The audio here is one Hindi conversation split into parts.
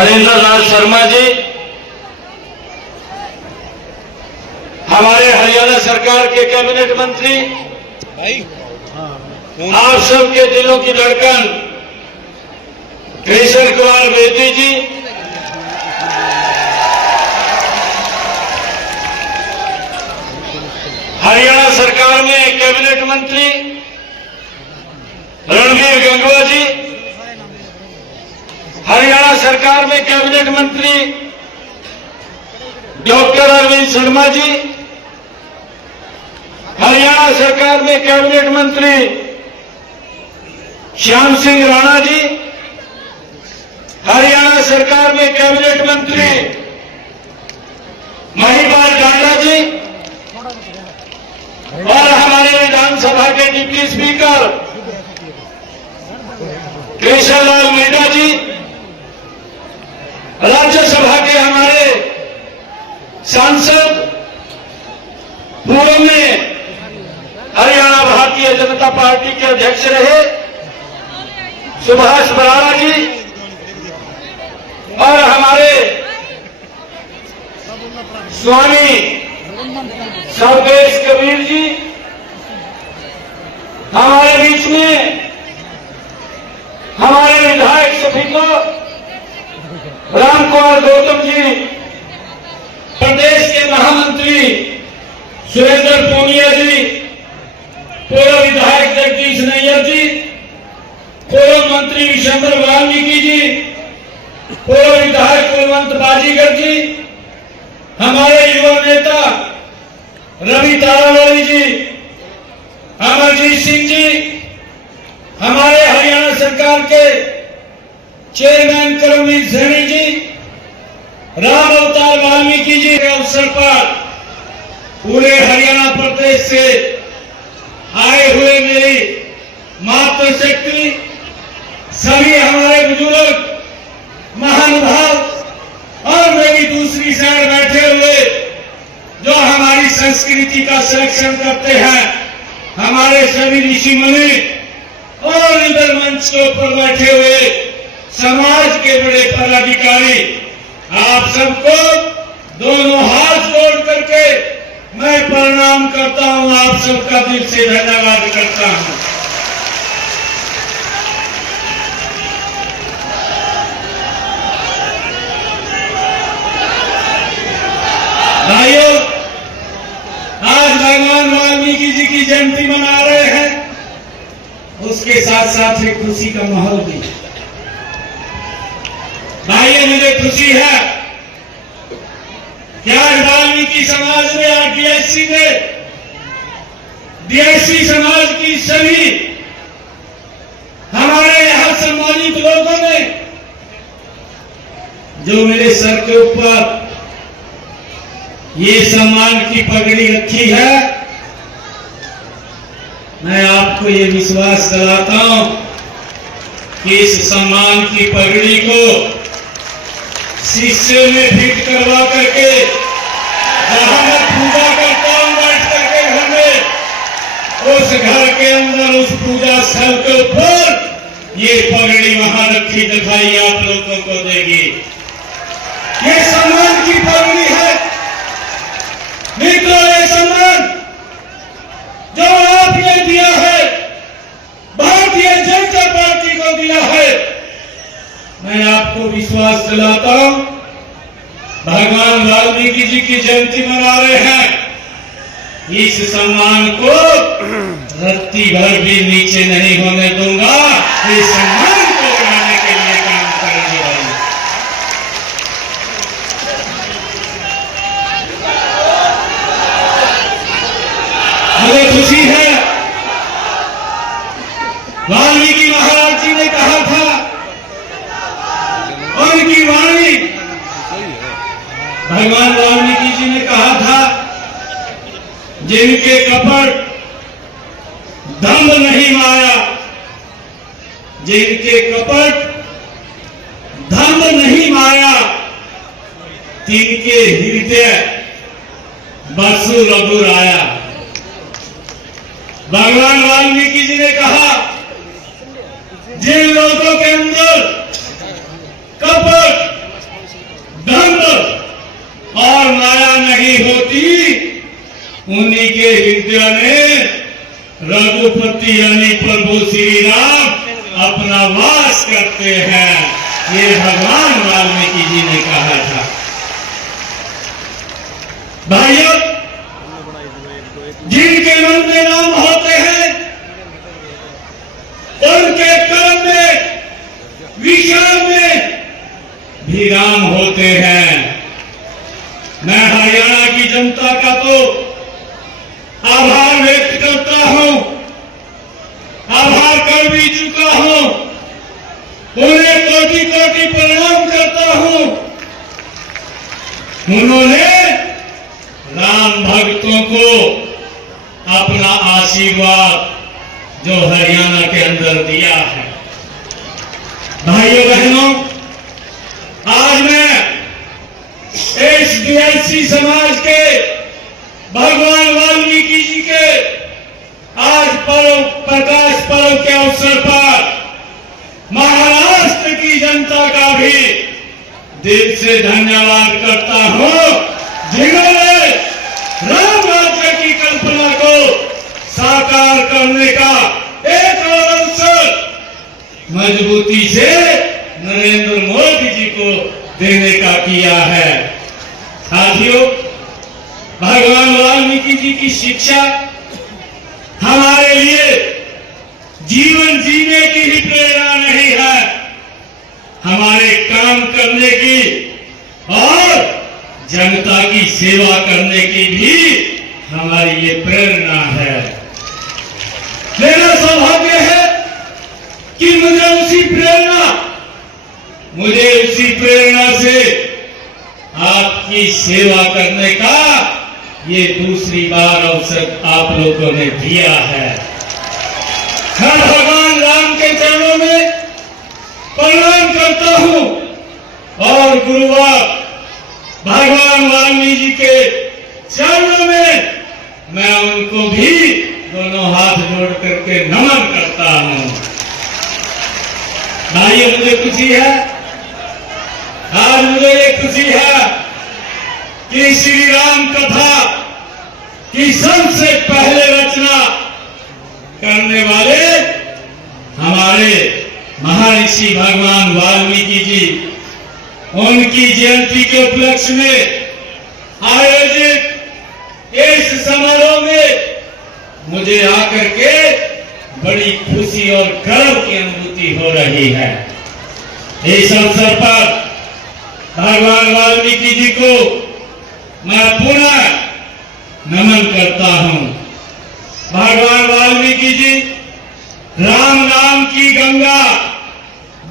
महेंद्र नाथ शर्मा जी, हमारे हरियाणा सरकार के कैबिनेट मंत्री, आप सबके दिलों की धड़कन कृष्ण कुमार बेदी जी, हरियाणा सरकार में कैबिनेट मंत्री रणवीर गंगवा जी, हरियाणा सरकार में कैबिनेट मंत्री डॉक्टर अरविंद शर्मा जी, हरियाणा सरकार में कैबिनेट मंत्री श्याम सिंह राणा जी, हरियाणा सरकार में कैबिनेट मंत्री महिपाल टांडा जी और हमारे विधानसभा के डिप्टी स्पीकर कृष्णलाल मीणा जी, राज्यसभा के हमारे सांसद पूर्व में हरियाणा भारतीय जनता पार्टी के अध्यक्ष रहे सुभाष बराड़ा जी और हमारे स्वामी सर्वेश कबीर जी, हमारे बीच में हमारे विधायक सभी को राम कुमार गौतम जी, प्रदेश के महामंत्री सुरेंद्र पूनिया जी, पूर्व विधायक जगदीश नैयर जी, पूर्व मंत्री विशंबर वाल्मीकि जी, पूर्व विधायक कुलवंत बाजीगर जी, हमारे युवा नेता रवि तारावली जी, अमरजीत सिंह जी, हमारे हरियाणा सरकार के चेयरमैन करमवीर सैनी जी, राम अवतार वाल्मीकि जी के अवसर पर पूरे हरियाणा प्रदेश से आए हुए मेरी मातृशक्ति, सभी हमारे बुजुर्ग महानुभाव और मेरी दूसरी साइड बैठे हुए जो हमारी संस्कृति का संरक्षण करते हैं, हमारे सभी ऋषि मुनि और इधर मंच के ऊपर बैठे हुए समाज के बड़े पदाधिकारी, आप सबको दोनों हाथ जोड़ करके मैं प्रणाम करता हूं, आप सबका दिल से धन्यवाद करता हूं। भाइयों, आज भगवान वाल्मीकि जी की जयंती मना रहे हैं, उसके साथ साथ एक खुशी का माहौल भी। भाइयों, मुझे खुशी है कि आज वाल्मीकि समाज ने आज डीएससी समाज की सभी हमारे यहां सम्मानित लोगों ने जो मेरे सर के ऊपर ये सम्मान की पगड़ी रखी है, मैं आपको ये विश्वास दिलाता हूं कि इस सम्मान की पगड़ी को शीशे में फिट करवा करके जहां मैं पूजा करता हूं बैठ करके घर में, उस घर के अंदर उस पूजा स्थल के ऊपर ये पगड़ी वहां रखी दिखाई आप लोगों को देगी। ये सम्मान की पगड़ी है मित्रों, ये सम्मान जो आपने दिया है, भारतीय जनता पार्टी को दिया है, मैं आपको विश्वास दिलाता हूं, भगवान वाल्मीकि जी की जयंती मना रहे हैं, इस सम्मान को रत्ती भर भी नीचे नहीं होने दूंगा, इस सम्मान को बढ़ाने के लिए काम करेंगे। मुझे खुशी है, वाल्मीकि महाराज जी ने कहा था, उनकी वाणी भगवान वाल्मीकि जी ने कहा था, जिनके कपट दम्भ नहीं माया, जिनके कपट दम्भ नहीं माया, तिनके हृदय बसु रघुर आया। भगवान वाल्मीकि जी ने कहा, जिन लोगों के अंदर कपट होती, उन्हीं के हृदय में रघुपति यानी प्रभु श्री राम अपना वास करते हैं। ये भगवान वाल्मीकि जी ने कहा था। भाइयों, जिनके मन में राम होते हैं उनके कर्म में, विचार में भी राम होते हैं। मैं हरियाणा की जनता का तो आभार व्यक्त करता हूं, आभार कर भी चुका हूं, उन्हें कोटि कोटि प्रणाम करता हूं। उन्होंने राम भक्तों को अपना आशीर्वाद जो हरियाणा के अंदर दिया है। भाइयों बहनों, आज मैं एसडीएलसी समाज के भगवान वाल्मीकि जी के आज प्रकाश पर्व के अवसर पर महाराष्ट्र की जनता का भी दिल से धन्यवाद करता हूं, जिन्होंने राम राज्य की कल्पना को साकार करने का एक और अवसर मजबूती से नरेंद्र मोदी जी को देने का किया है। साथियों, भगवान वाल्मीकि जी की शिक्षा हमारे लिए जीवन जीने की ही प्रेरणा नहीं है, हमारे काम करने की और जनता की सेवा करने की भी हमारी ये प्रेरणा है। मेरा सौभाग्य है कि मुझे उसी प्रेरणा से आपकी सेवा करने का ये दूसरी बार अवसर आप लोगों ने दिया है। मैं भगवान राम के चरणों में प्रणाम करता हूं और गुरुवार भगवान वाल्मीकि जी के चरणों में मैं उनको भी दोनों हाथ जोड़ करके नमन करता हूं। भाइयों, मुझे खुशी है, आज मुझे ये खुशी है कि श्री राम कथा की सबसे पहले रचना करने वाले हमारे महर्षि भगवान वाल्मीकि जी, उनकी जयंती के उपलक्ष्य में आयोजित इस समारोह में मुझे आकर के बड़ी खुशी और गर्व की अनुभूति हो रही है। इस अवसर पर भगवान वाल्मीकि जी को मैं पुनः नमन करता हूं। भगवान वाल्मीकि जी राम नाम की गंगा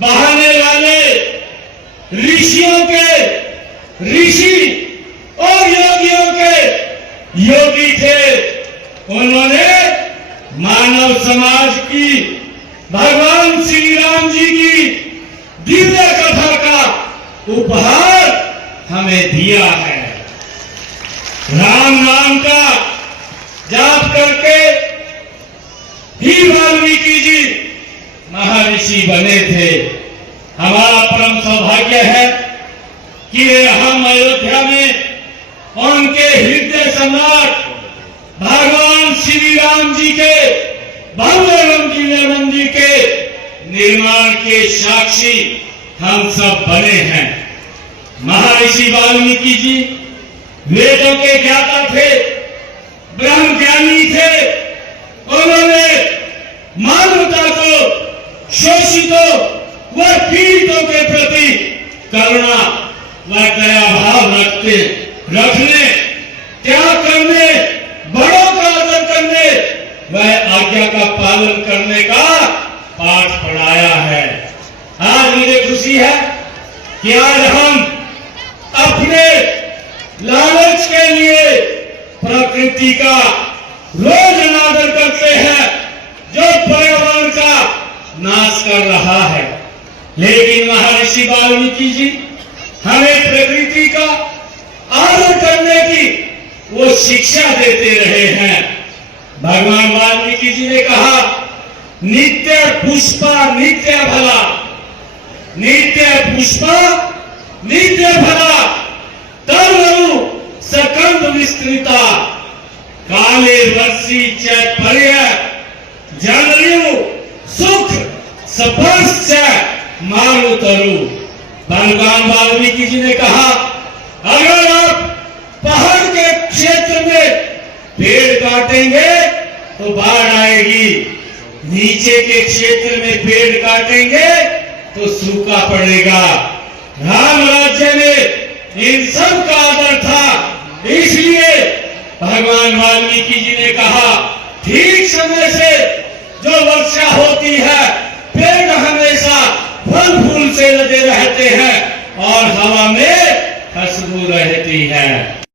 बहाने वाले ऋषियों के ऋषि और योगियों के योगी थे। उन्होंने मानव समाज की भगवान श्री राम जी की दिव्य कथा का उपहार हमें दिया है। राम नाम का जाप करके ही वाल्मीकि जी महर्षि बने थे। हमारा परम सौभाग्य है कि हम अयोध्या में उनके हृदय सम्राट भगवान श्री राम जी के भव्य रंगीले मंदिर के निर्माण के साक्षी हम सब बने हैं। महर्षि वाल्मीकि जी वेदों के ज्ञाता थे, ब्रह्म ज्ञानी थे। उन्होंने मानवता को शोषितों व पीड़ितों के प्रति करुणा व दया भाव रखने, त्याग करने, बड़ों का आदर करने व आज्ञा का पालन करने का पाठ पढ़ाया है। आज मुझे खुशी है कि आज हम अपने लालच के लिए प्रकृति का रोज अनादर करते हैं, जो पर्यावरण का नाश कर रहा है। लेकिन महर्षि वाल्मीकि जी हमें प्रकृति का आदर करने की वो शिक्षा देते रहे हैं। भगवान वाल्मीकि जी ने कहा, नित्य पुष्पा नित्य भला, नित्य पुष्पा नित्य भला, तब सकल कंद विस्तृता काले वर्षी च पर्य जनरियु सुख स्पर्श मारु तरु। भगवान वाल्मीकि जी ने कहा, अगर आप पहाड़ के क्षेत्र में पेड़ काटेंगे तो बाढ़ आएगी, नीचे के क्षेत्र में पेड़ काटेंगे तो सूखा पड़ेगा। राम राज्य में इन सब का आदर था, इसलिए भगवान वाल्मीकि जी ने कहा, ठीक समय से जो वर्षा होती है, पेड़ हमेशा फल फूल से लदे रहते हैं और हवा में खुशबू रहती है।